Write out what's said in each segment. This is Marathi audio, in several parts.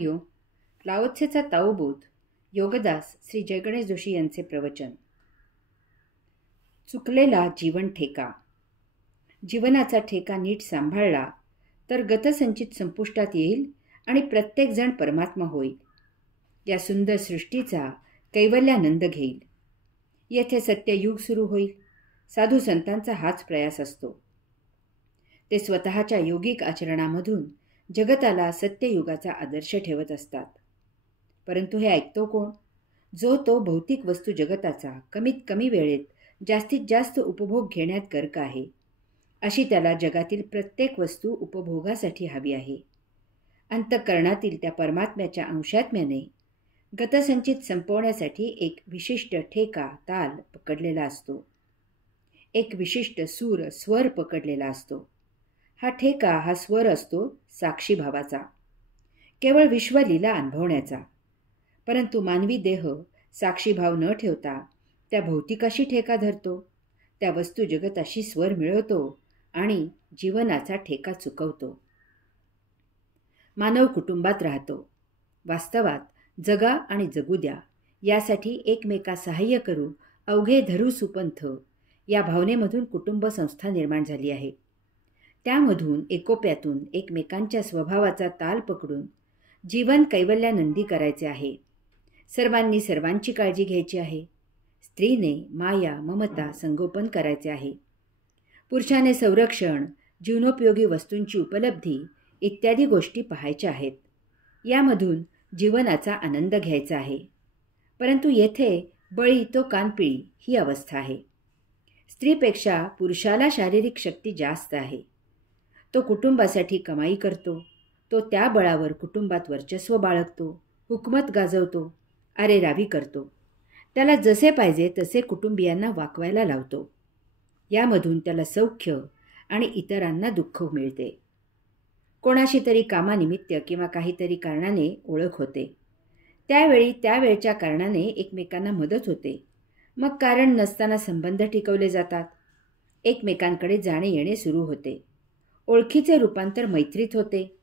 यो लाओत्सेचा ताओबोध योगदास श्री जयगणेश जोशी यांचे प्रवचन. चुकलेला जीवन ठेका. जीवनाचा ठेका नीट सांभाळला तर गतसंचित संपुष्टात येईल आणि प्रत्येकजण परमात्मा होईल. या सुंदर सृष्टीचा कैवल्यानंद घेईल. येथे सत्ययुग सुरू होईल. साधू संतांचा हाच प्रयास असतो. ते स्वतःच्या योगिक आचरणामधून जगताला सत्ययुगाचा आदर्श ठेवत असतात. परंतु हे ऐकतो कोण? जो तो भौतिक वस्तू जगताचा कमीत कमी वेळेत जास्तीत जास्त उपभोग घेण्यात गर्क आहे. अशी त्याला जगातील प्रत्येक वस्तू उपभोगासाठी हवी आहे. अंतःकरणातील त्या परमात्म्याच्या अंशात्म्याने गतसंचित संपवण्यासाठी एक विशिष्ट ठेका ताल पकडलेला असतो. एक विशिष्ट सूर स्वर पकडलेला असतो. हा ठेका हा स्वर असतो साक्षी भावाचा, केवळ विश्वलीला अनुभवण्याचा. परंतु मानवी देह साक्षीभाव न ठेवता त्या भौतिकाशी ठेका धरतो, त्या वस्तू जगताशी स्वर मिळवतो आणि जीवनाचा ठेका चुकवतो. मानव कुटुंबात राहतो. वास्तवात जगा आणि जगू द्या यासाठी एकमेका सहाय्य करू अवघे धरू सुपंथ या भावनेमधून कुटुंब संस्था निर्माण झाली आहे. त्यामधून एकोप्यातून एकमेकांच्या स्वभावाचा ताल पकडून जीवन कैवल्यानंदी करायचे आहे. सर्वांनी सर्वांची काळजी घ्यायची आहे. स्त्रीने माया ममता संगोपन करायचे आहे. पुरुषाने संरक्षण, जीवनोपयोगी वस्तूंची उपलब्धी इत्यादी गोष्टी पाहायच्या आहेत. यामधून जीवनाचा आनंद घ्यायचा आहे. परंतु येथे बळी तो कानपिळी ही अवस्था आहे. स्त्रीपेक्षा पुरुषाला शारीरिक शक्ती जास्त आहे. तो कुटुंबासाठी कमाई करतो. तो त्या बळावर कुटुंबात वर्चस्व बाळगतो, हुकमत गाजवतो, आरेरावी करतो. त्याला जसे पाहिजे तसे कुटुंबियांना वाकवायला लावतो. यामधून त्याला सौख्य आणि इतरांना दुःख मिळते. कोणाशी तरी कामानिमित्त किंवा काहीतरी कारणाने ओळख होते. त्यावेळी त्यावेळच्या कारणाने एकमेकांना मदत होते. मग कारण नसताना संबंध टिकवले जातात. एकमेकांकडे जाणे येणे सुरू होते. ओळखीचे रूपांतर मैत्रीत होते.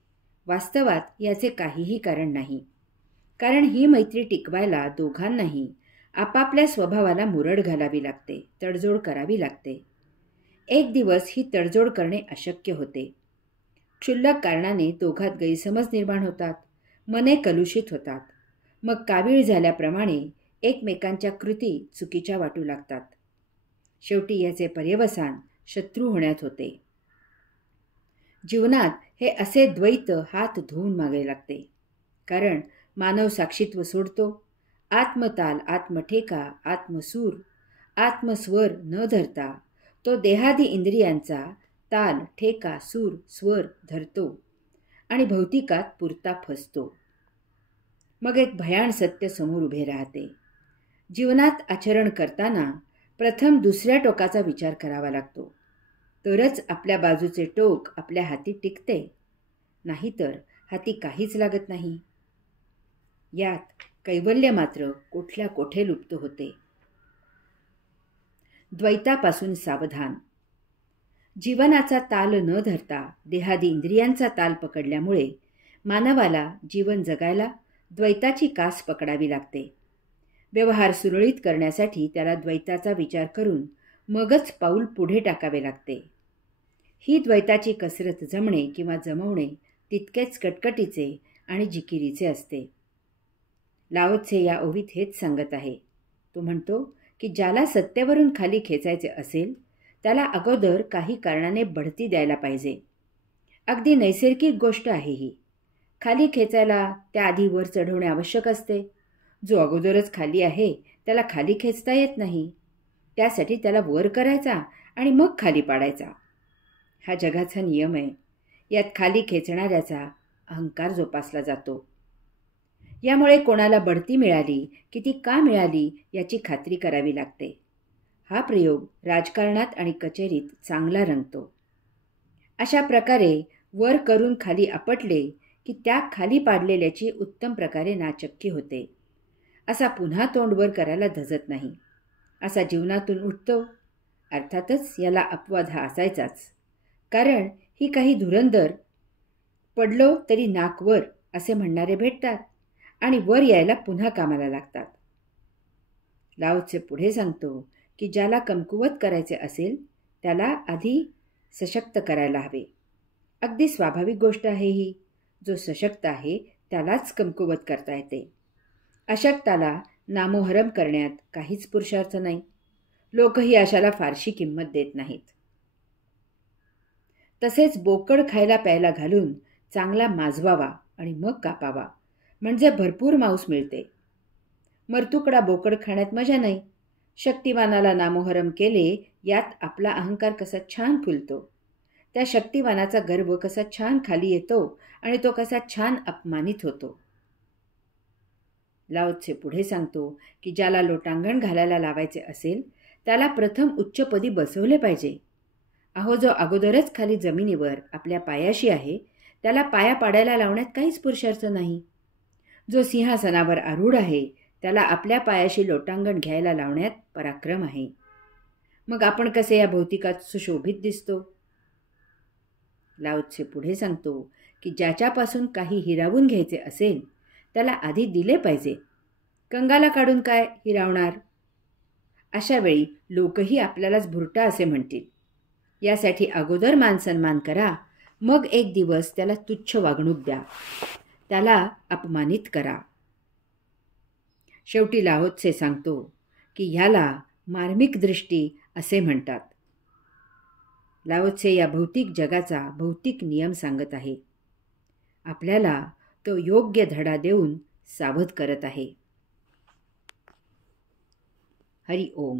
वास्तवात याचे काहीही कारण नाही. कारण ही मैत्री टिकवायला दोघांनाही आपापल्या स्वभावाला मुरड घालावी लागते, तडजोड करावी लागते. एक दिवस ही तडजोड करणे अशक्य होते. क्षुल्लक कारणाने दोघात गैरसमज निर्माण होतात. मने कलुषित होतात. मग कावीळ झाल्याप्रमाणे एकमेकांच्या कृती चुकीच्या वाटू लागतात. शेवटी याचे पर्यवसान शत्रू होण्यात होते. जीवनात हे असे द्वैत हात धुवून मागे लागते. कारण मानव साक्षीत्व सोडतो. आत्मताल, आत्मठेका, आत्मसूर, आत्मस्वर न धरता तो देहादी इंद्रियांचा ताल, ठेका, सूर, स्वर धरतो आणि भौतिकात पुरता फसतो. मग एक भयान सत्य समोर उभे राहते. जीवनात आचरण करताना प्रथम दुसऱ्या टोकाचा विचार करावा लागतो. तरच आपल्या बाजूचे टोक आपल्या हाती टिकते. नाहीतर हाती काहीच लागत नाही. यात कैवल्य मात्र कोठल्या कोठे लुप्त होते. द्वैतापासून सावधान. जीवनाचा ताल न धरता देहादी इंद्रियांचा ताल पकडल्यामुळे मानवाला जीवन जगायला द्वैताची कास पकडावी लागते. व्यवहार सुरळीत करण्यासाठी त्याला द्वैताचा विचार करून मगच पाऊल पुढे टाकावे लागते. ही द्वैताची कसरत जमणे किंवा जमवणे तितकेच कटकटीचे आणि जिकिरीचे असते. लाओत्से या ओवीत हेच सांगत आहे. तो म्हणतो की ज्याला सत्तेवरून खाली खेचायचे असेल त्याला अगोदर काही कारणाने बढती द्यायला पाहिजे. अगदी नैसर्गिक गोष्ट आहे ही. खाली खेचायला त्याआधी वर चढवणे आवश्यक असते. जो अगोदरच खाली आहे त्याला खाली खेचता येत नाही. त्यासाठी त्याला वर करायचा आणि मग खाली पाडायचा. हा जगाचा नियम आहे. यात खाली खेचणाऱ्याचा अहंकार जोपासला जातो. यामुळे कोणाला बढती मिळाली की ती का मिळाली याची खात्री करावी लागते. हा प्रयोग राजकारणात आणि कचेरीत चांगला रंगतो. अशा प्रकारे वर करून खाली आपटले की त्या खाली पाडलेल्याची उत्तम प्रकारे नाचक्की होते. असा पुन्हा तोंड वर करायला धजत नाही. असा जीवनातून उठतो. अर्थातच याला अपवाद हा असायचाच. कारण ही काही धुरंदर पडलो तरी नाक वर असे म्हणणारे भेटतात आणि वर यायला पुन्हा कामाला लागतात. लाओत्से पुढे सांगतो की ज्याला कमकुवत करायचे असेल त्याला आधी सशक्त करायला हवे. अगदी स्वाभाविक गोष्ट आहे ही. जो सशक्त आहे त्यालाच कमकुवत करता येते. अशक्ताला नामोहरम करण्यात काहीच पुरुषार्थ नाही. लोकही अशाला फारशी किंमत देत नाहीत. तसेच बोकड खायला प्यायला घालून चांगला माजवावा आणि मग कापावा, म्हणजे भरपूर मांस मिळते. मरतुकडा बोकड खाण्यात मजा नाही. शक्तिवानाला नामोहरम केले यात आपला अहंकार कसा छान फुलतो. त्या शक्तिवानाचा गर्व कसा छान खाली येतो आणि तो कसा छान अपमानित होतो. लाओत्से पुढे सांगतो की ज्याला लोटांगण घालायला लावायचे असेल त्याला प्रथम उच्चपदी बसवले पाहिजे. अहो, जो अगोदरच खाली जमिनीवर आपल्या पायाशी आहे त्याला पाया पाडायला लावण्यात काहीच पुरुषार्थ नाही. जो सिंहासनावर आरूढ आहे त्याला आपल्या पायाशी लोटांगण घ्यायला लावण्यात पराक्रम आहे. मग आपण कसे या भौतिकात सुशोभित दिसतो. लाओत्से पुढे सांगतो की ज्याच्यापासून काही हिरावून घ्यायचे असेल त्याला आधी दिले पाहिजे. कंगाला काढून काय हिरावणार. अशा वेळी लोकही आपल्यालाच भुरटा असे म्हणतील. यासाठी अगोदर मानसन्मान करा, मग एक दिवस त्याला तुच्छ वागणूक द्या, त्याला अपमानित करा. शेवटी लाओत्से सांगतो की ह्याला मार्मिक दृष्टी असे म्हणतात. लाओत्से या भौतिक जगाचा भौतिक नियम सांगत आहे. आपल्याला तो योग्य धडा देऊन सावध करत आहे. हरि ओम.